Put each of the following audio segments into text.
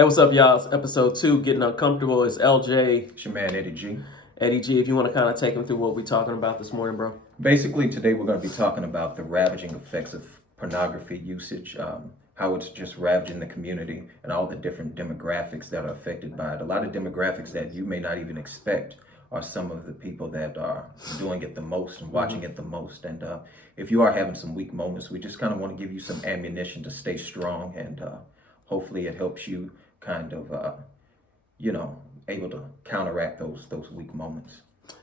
Hey, what's up, y'all? It's episode 2, Getting Uncomfortable. It's LJ. It's your man, Eddie G. Eddie G, if you want to kind of take him through what we're talking about this morning, bro. Basically, today we're going to be talking about the ravaging effects of pornography usage, how it's just ravaging the community, and all the different demographics that are affected by it. A lot of demographics that you may not even expect are some of the people that are doing it the most and watching it the most. And if you are having some weak moments, we just kind of want to give you some ammunition to stay strong, and hopefully it helps you kind of, able to counteract those weak moments.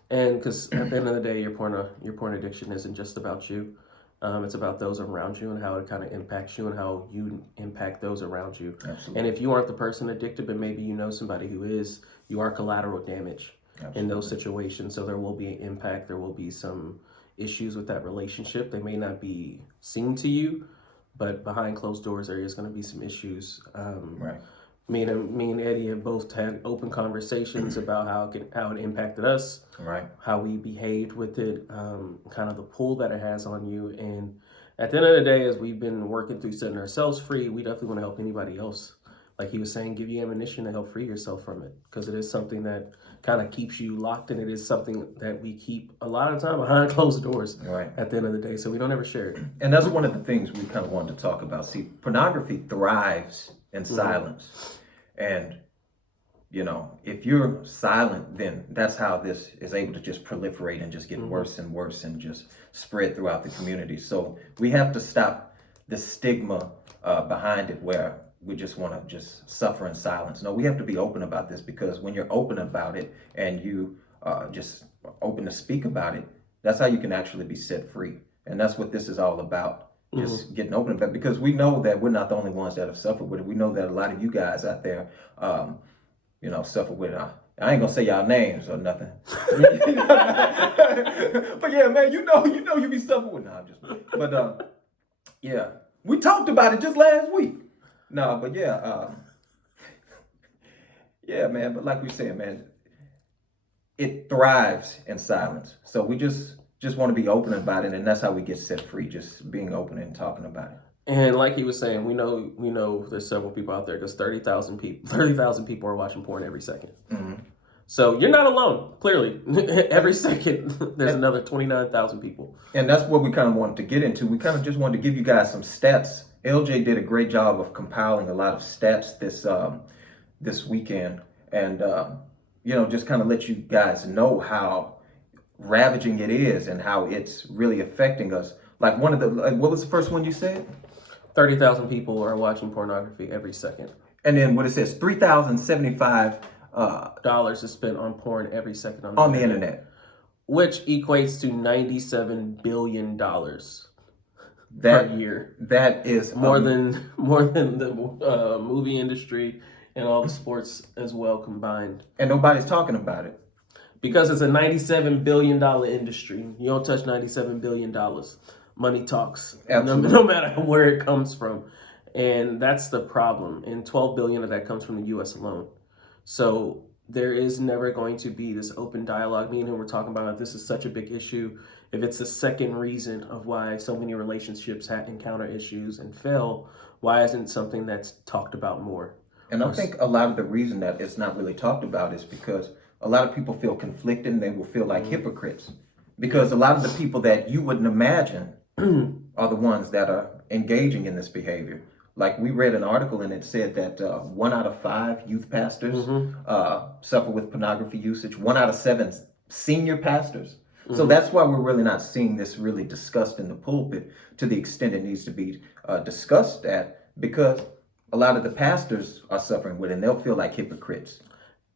And because at the end of the day, your porn addiction isn't just about you. It's about those around you and how it kind of impacts you and how you impact those around you. Absolutely. And if you aren't the person addicted, but maybe you know somebody who is, you are collateral damage. Absolutely. In those situations. So there will be an impact. There will be some issues with that relationship. They may not be seen to you, but behind closed doors, there is going to be some issues. Right. Me and Eddie have both had open conversations about how it impacted us, Right. how we behaved with it, kind of the pull that it has on you. And at the end of the day, as we've been working through setting ourselves free, we definitely want to help anybody else. Like he was saying, give you ammunition to help free yourself from it, because it is something that kind of keeps you locked, and it is something that we keep a lot of time behind closed doors. Right. At the end of the day, so we don't ever share it. And that's one of the things we kind of wanted to talk about. See, pornography thrives in silence. And, if you're silent, then that's how this is able to just proliferate and just get worse and worse and just spread throughout the community. So we have to stop the stigma behind it where we just want to just suffer in silence. No, we have to be open about this, because when you're open about it and you just open to speak about it, that's how you can actually be set free. And that's what this is all about. Just getting open about it, because we know that we're not the only ones that have suffered with it. We know that a lot of you guys out there, suffer with it. I ain't gonna say y'all names or nothing, but yeah, man, you be suffering with. Nah, yeah, we talked about it just last week. No, but yeah, yeah, man. But like we said, man, it thrives in silence. So we just want to be open about it, and that's how we get set free. Just being open and talking about it. And like he was saying, we know there's several people out there, because 30,000 people are watching porn every second. So you're not alone. Clearly, every second there's another 29,000 people. And that's what we kind of wanted to get into. We kind of just wanted to give you guys some stats. LJ did a great job of compiling a lot of stats this weekend, and just kind of let you guys know how ravaging it is and how it's really affecting us. Like what was the first one you said? 30,000 people are watching pornography every second. And then what it says, $3,075 dollars is spent on porn every second on the internet, which equates to $97 billion per year. That is more than the movie industry and all the sports as well combined. And nobody's talking about it. Because it's a $97 billion industry. You don't touch $97 billion. Money talks. Absolutely. No matter where it comes from. And that's the problem. And 12 billion of that comes from the US alone. So there is never going to be this open dialogue. Me and him were talking about this is such a big issue. If it's the second reason of why so many relationships encounter issues and fail, why isn't something that's talked about more? And I think a lot of the reason that it's not really talked about is because a lot of people feel conflicted, and they will feel like hypocrites, because a lot of the people that you wouldn't imagine are the ones that are engaging in this behavior. Like we read an article, and it said that 1 out of 5 youth pastors suffer with pornography usage. 1 out of 7 senior pastors. So that's why we're really not seeing this really discussed in the pulpit to the extent it needs to be discussed at, because a lot of the pastors are suffering with it, and they'll feel like hypocrites.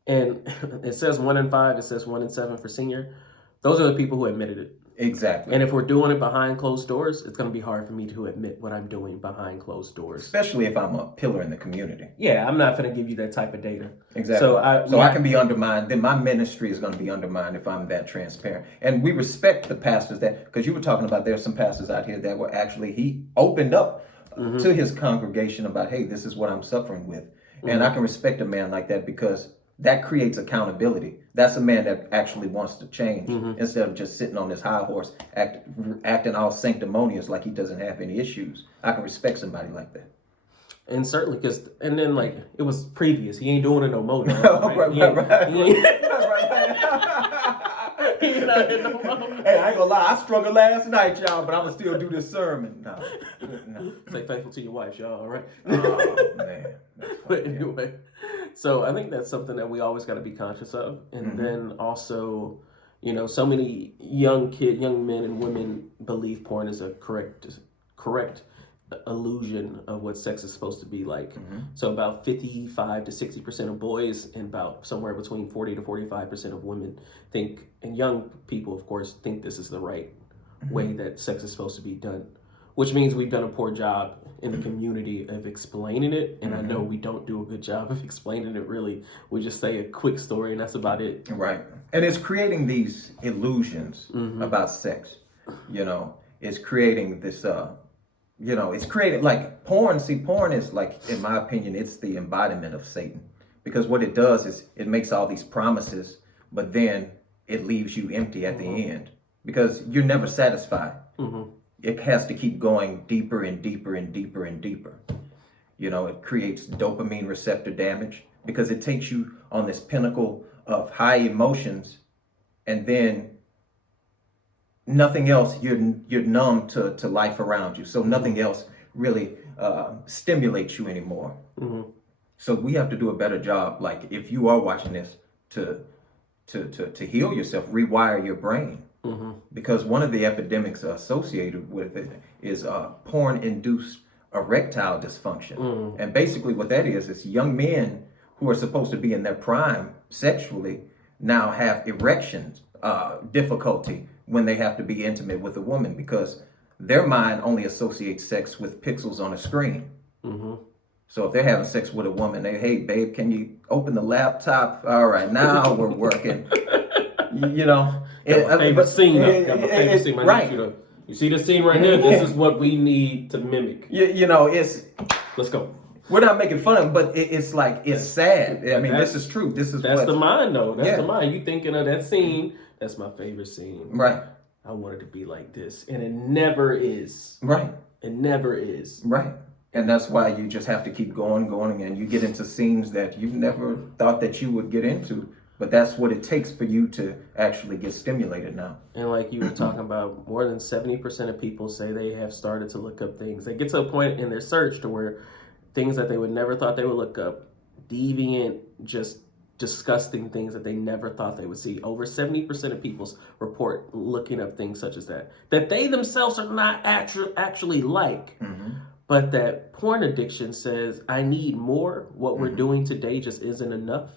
And it says 1 in 5, it says 1 in 7 for senior. Those are the people who admitted it. Exactly. And if we're doing it behind closed doors, it's going to be hard for me to admit what I'm doing behind closed doors. Especially if I'm a pillar in the community. Yeah, I'm not going to give you that type of data. Exactly. So I can be undermined. Then my ministry is going to be undermined if I'm that transparent. And we respect the pastors because you were talking about there's some pastors out here that were actually, he opened up to his congregation about, hey, this is what I'm suffering with. And I can respect a man like that, because that creates accountability. That's a man that actually wants to change instead of just sitting on his high horse, acting all sanctimonious like he doesn't have any issues. I can respect somebody like that. And certainly, because and then like it was previous. He ain't doing it no more. Dog, right, right? right. He ain't, Right. he ain't out here no more. Hey, I ain't gonna lie, I struggled last night, y'all, but I'ma still do this sermon. No. Stay faithful to your wife, y'all. All right. Oh man. But anyway, so I think that's something that we always got to be conscious of, and then also, so many young men and women believe porn is a correct illusion of what sex is supposed to be like. So about 55 to 60% of boys and about somewhere between 40 to 45% of women think, and young people, of course, think this is the right way that sex is supposed to be done, which means we've done a poor job in the community of explaining it. And I know we don't do a good job of explaining it, really. We just say a quick story and that's about it. Right. And it's creating these illusions about sex. It's creating this, it's created like porn. See, porn is like, in my opinion, it's the embodiment of Satan. Because what it does is it makes all these promises, but then it leaves you empty at the end because you're never satisfied. It has to keep going deeper and deeper and deeper and deeper. It creates dopamine receptor damage because it takes you on this pinnacle of high emotions, and then nothing else. You're numb to life around you, so nothing else really stimulates you anymore. So we have to do a better job. Like if you are watching this, to heal yourself, rewire your brain. Because one of the epidemics associated with it is porn-induced erectile dysfunction. And basically what that is young men who are supposed to be in their prime sexually now have erections difficulty when they have to be intimate with a woman because their mind only associates sex with pixels on a screen. So if they're having sex with a woman, hey, babe, can you open the laptop? All right, now we're working. Got my favorite scene. Got my favorite scene. Right. You see this scene right here? This is what we need to mimic. It's. Let's go. We're not making fun, but it's like it's sad. I mean, this is true. That's the mind, though. That's the mind. You thinking of that scene? That's my favorite scene. Right. I want it to be like this, and it never is. Right. It never is. Right. And that's why you just have to keep going, and you get into scenes that you never thought that you would get into. But that's what it takes for you to actually get stimulated now. And like you were talking about, more than 70% of people say they have started to look up things. They get to a point in their search to where things that they would never thought they would look up, deviant, just disgusting things that they never thought they would see. Over 70% of people report looking up things such as that they themselves are not actually like. But that porn addiction says, I need more. What we're doing today just isn't enough.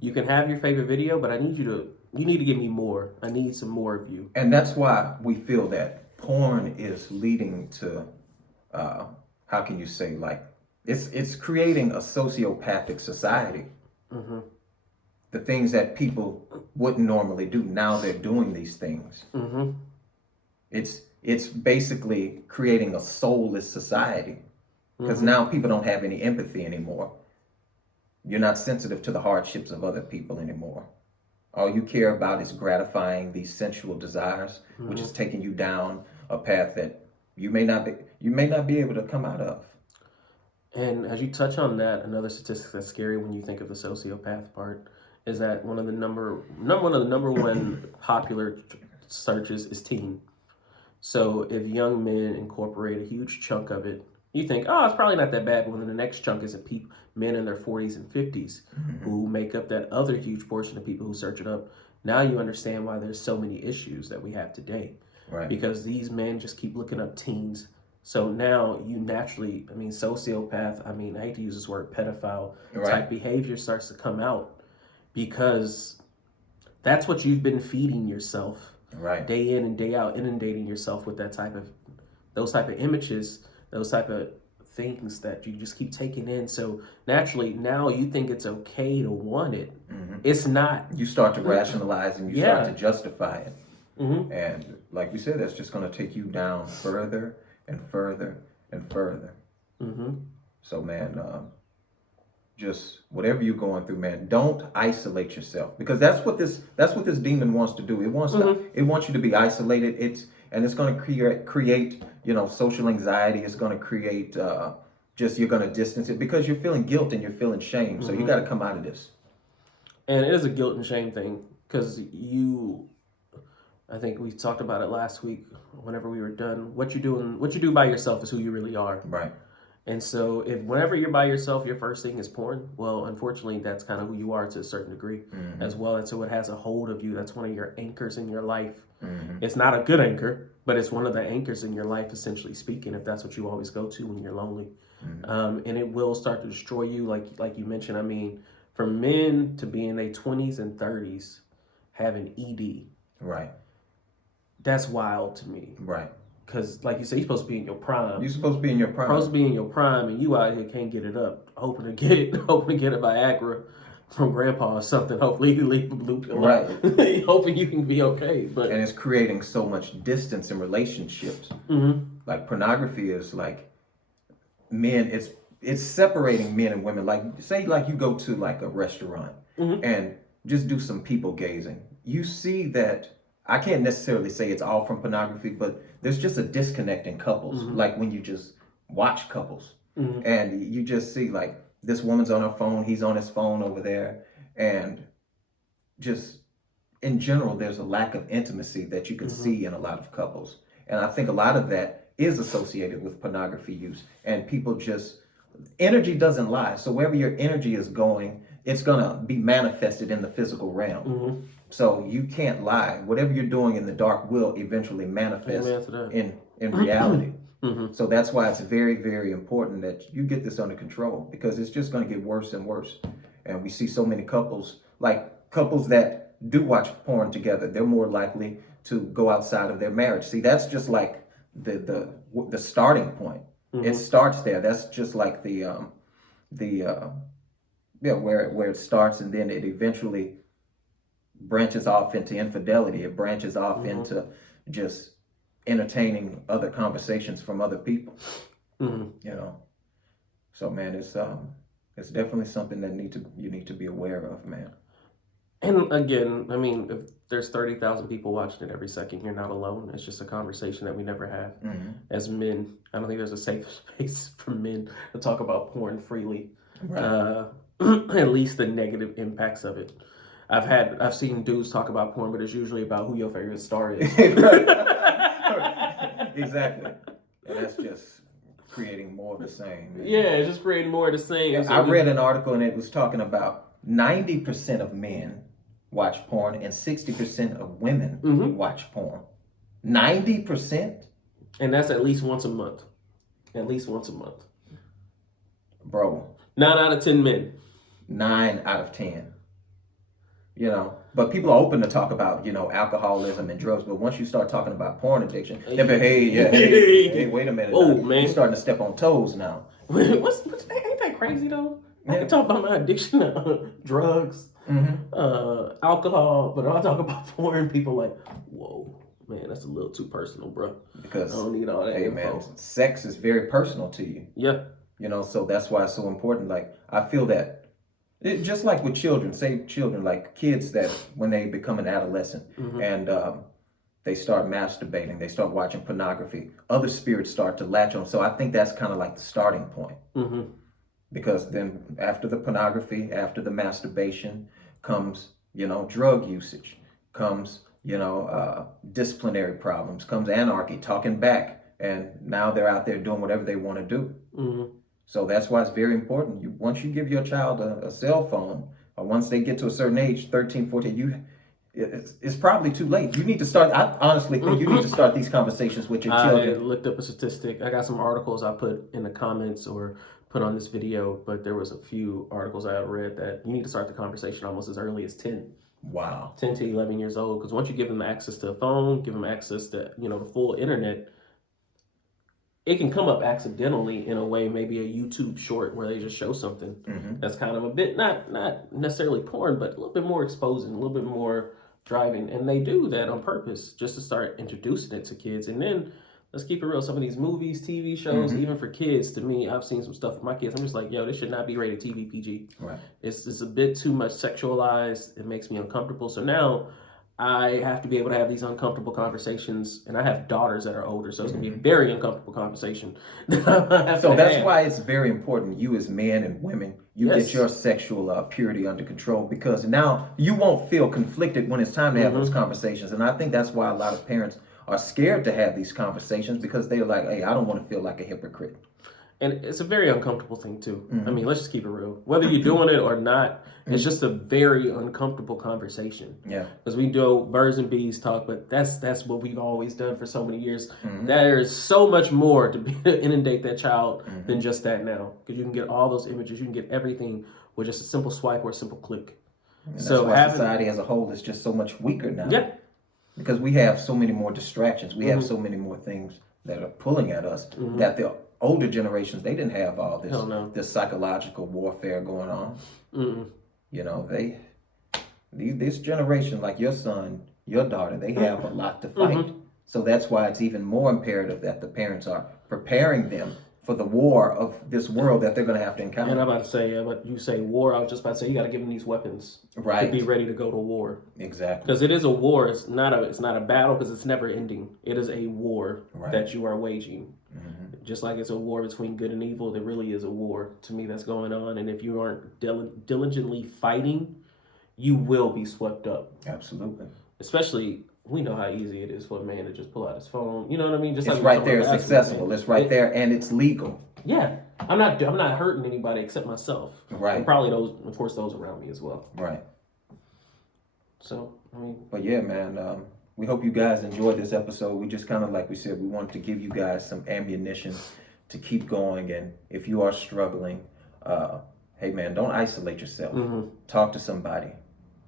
You can have your favorite video, but you need to give me more. I need some more of you. And that's why we feel that porn is leading to, how can you say, like, it's creating a sociopathic society. The things that people wouldn't normally do, now they're doing these things. It's basically creating a soulless society because now people don't have any empathy anymore. You're not sensitive to the hardships of other people anymore. All you care about is gratifying these sensual desires, which is taking you down a path that you may not be able to come out of. And as you touch on that, another statistic that's scary when you think of the sociopath part is that one of the number one popular searches is teen. So if young men incorporate a huge chunk of it, you think, oh, it's probably not that bad. But then the next chunk is men in their 40s and 50s who make up that other huge portion of people who search it up. Now you understand why there's so many issues that we have today. Right. Because these men just keep looking up teens. So now you naturally, sociopath, I hate to use this word, pedophile type behavior starts to come out because that's what you've been feeding yourself. Right. Day in and day out, inundating yourself with those type of images, those type of things that you just keep taking in. So naturally, now you think it's okay to want it. It's not. You start to rationalize and you start to justify it. And like we said, that's just going to take you down further and further and further. So man, just whatever you're going through, man, don't isolate yourself because that's what this demon wants to do. It wants you to be isolated. It's going to create social anxiety. It's going to create just you're going to distance it because you're feeling guilt and you're feeling shame. So you got to come out of this. And it is a guilt and shame thing because I think we talked about it last week whenever we were done. What you do by yourself is who you really are. Right. And so if whenever you're by yourself, your first thing is porn, well, unfortunately, that's kind of who you are to a certain degree as well. And so it has a hold of you. That's one of your anchors in your life. It's not a good anchor, but it's one of the anchors in your life, essentially speaking, if that's what you always go to when you're lonely. And it will start to destroy you, like you mentioned. I mean, for men to be in their 20s and 30s having ED, Right. that's wild to me. Right. Because, like you said, you're supposed to be in your prime. You're supposed to be in your prime. Supposed to be in your prime, and you out here can't get it up. Hoping to get a Viagra from Grandpa or something. Hopefully, you leave a blue pill. Right. Hoping you can be okay. But and it's creating so much distance in relationships. Like pornography is like men. It's separating men and women. Like say, like you go to like a restaurant and just do some people gazing. You see that. I can't necessarily say it's all from pornography, but there's just a disconnect in couples. Like when you just watch couples and you just see like this woman's on her phone, he's on his phone over there. And just in general, there's a lack of intimacy that you can see in a lot of couples. And I think a lot of that is associated with pornography use. And people just, energy doesn't lie. So wherever your energy is going, it's going to be manifested in the physical realm. So you can't lie. Whatever you're doing in the dark will eventually manifest in reality. So that's why it's very, very important that you get this under control because it's just going to get worse and worse. And we see so many couples, like couples that do watch porn together, they're more likely to go outside of their marriage. See, that's just like the starting point. It starts there. That's just like where it starts, and then it eventually branches off into infidelity. It branches off into just entertaining other conversations from other people. You know, so man, it's definitely something that you need to be aware of, man. And again, I mean, if there's 30,000 people watching it every second, you're not alone. It's just a conversation that we never have as men. I don't think there's a safe space for men to talk about porn freely. Right. At least the negative impacts of it. I've seen dudes talk about porn, but it's usually about who your favorite star is. Exactly. And that's just creating more of the same. Man. Yeah, it's just creating more of the same. I read an article and it was talking about 90% of men watch porn and 60% of women watch porn. 90%? And that's at least once a month. At least once a month. Bro. 9 out of 10 men. 9 out of 10. You know, but people are open to talk about, you know, alcoholism and drugs. But once you start talking about porn addiction, they'll be, hey, wait a minute. Oh, man. You're starting to step on toes now. Ain't that crazy, though? I can talk about my addiction to drugs, alcohol, but when I talk about porn, people like, whoa, man, that's a little too personal, bro. Because I don't need all that info. Man, sex is very personal to you. Yeah. You know, so that's why it's so important. Like, I feel that just like with children, like kids that when they become an adolescent and they start masturbating, they start watching pornography, other spirits start to latch on. So I think that's kind of like the starting point. Because then after the pornography, after the masturbation comes, you know, drug usage, comes, you know, disciplinary problems, comes anarchy, talking back. And now they're out there doing whatever they want to do. So that's why it's very important. Once you give your child a cell phone, or once they get to a certain age, 13, 14, it's probably too late. You need to start, I honestly think you need to start these conversations with your children. I looked up a statistic. I got some articles I put in the comments or put on this video, but there was a few articles I read that you need to start the conversation almost as early as 10. Wow. 10 to 11 years old. Because once you give them access to a phone, give them access to, you know, the full internet, it can come up accidentally in a way, maybe a YouTube short where they just show something that's kind of a bit, not necessarily porn, but a little bit more exposing, a little bit more driving. And they do that on purpose just to start introducing it to kids. And then, let's keep it real, some of these movies, TV shows, even for kids, to me, I've seen some stuff with my kids. I'm just like, yo, this should not be rated TV, PG. Right. It's a bit too much sexualized. It makes me uncomfortable. So now I have to be able to have these uncomfortable conversations, and I have daughters that are older, so it's gonna be a Mm-hmm. very uncomfortable conversation that I have So to that's have. why it's very important, you as men and women, you get Yes. your sexual purity under control, because now you won't feel conflicted when it's time to have those Mm-hmm. conversations. And I think that's why a lot of parents are scared to have these conversations, because they're like, hey, I don't want to feel like a hypocrite. And it's a very uncomfortable thing too. I Mm-hmm. mean, let's just keep it real. Whether you're doing it or not, it's Mm-hmm. just a very uncomfortable conversation. Yeah. Because we do birds and bees talk, but that's what we've always done for so many years. Mm-hmm. There is so much more to be to inundate that child Mm-hmm. than just that now. Because you can get all those images, you can get everything with just a simple swipe or a simple click. And that's So why having society as a whole is just so much weaker now. yeah. Because we have so many more distractions. We have Mm-hmm. so many more things that are pulling at us, Mm-hmm. that the older generations, they didn't have all Hell no. this psychological warfare going on. Mm-mm. You know, this generation, like your son, your daughter, they have a lot to fight. Mm-hmm. So that's why it's even more imperative that the parents are preparing them for the war of this world that they're going to have to And encounter. I'm about to say, but you say war. I was just about to say you got to give them these weapons to Right. be ready to go to war. Exactly. Because it is a war. It's not a battle because it's never ending. It is a war Right. that you are waging. Mm-hmm. Just like it's a war between good and evil, there really is a war to me that's going on. And if you aren't diligently fighting, you will be swept up. Absolutely. Especially, we know how easy it is for a man to just pull out his phone. You know what I mean? Just It's like right there. It's accessible. It's right there, and it's legal. Yeah, I'm not hurting anybody except myself. Right. And probably those, of course, those around me as well. Right. So I mean, But yeah, man, we hope you guys enjoyed this episode. We just kind of, like we said, we wanted to give you guys some ammunition to keep going. And if you are struggling, hey man, don't isolate yourself. mm-hmm. Talk to somebody.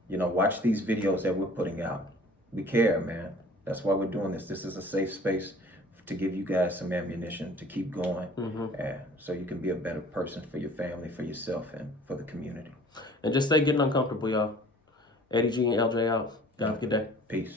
You know, watch these videos that we're putting out. We care, man. That's why we're doing this. This is a safe space to give you guys some ammunition to keep going, Mm-hmm. so you can be a better person for your family, for yourself, and for the community. And just stay getting uncomfortable, y'all. Eddie G and LJ out. Y'all have a good day. Peace.